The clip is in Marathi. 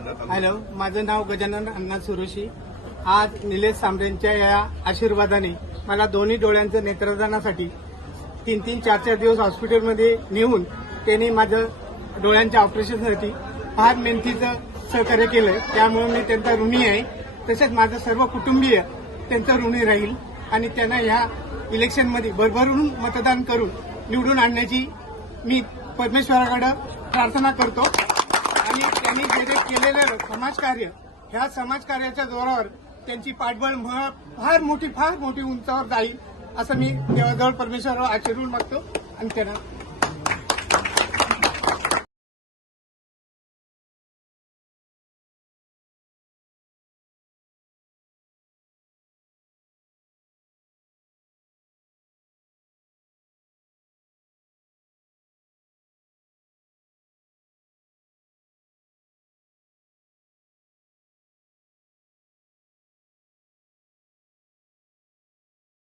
हॅलो माझं नाव गजानन अण्णा सुरोशी. आज निलेश सांबरेंच्या या आशीर्वादाने मला दोन्ही डोळ्यांचं नेत्रदानासाठी तीन तीन चार चार दिवस हॉस्पिटलमध्ये नेऊन त्यांनी माझं डोळ्यांच्या ऑपरेशनसाठी फार मेहनतीचं सहकार्य केलं. त्यामुळे मी त्यांचा ऋणी आहे. तसेच माझं सर्व कुटुंबीय त्यांचं ऋणी राहील आणि त्यांना ह्या इलेक्शनमध्ये भरभरून मतदान करून निवडून आणण्याची मी परमेश्वराकडं प्रार्थना करतो. आणि त्यांनी केलेलं समाजकार्य ह्या समाजकार्याच्या जोरावर त्यांची पाठबळ फार मोठी फार मोठी उंचावर जाईल असं मी देवाजवळ परमेश्वर आशीर्वाद मागतो. आणि त्यांना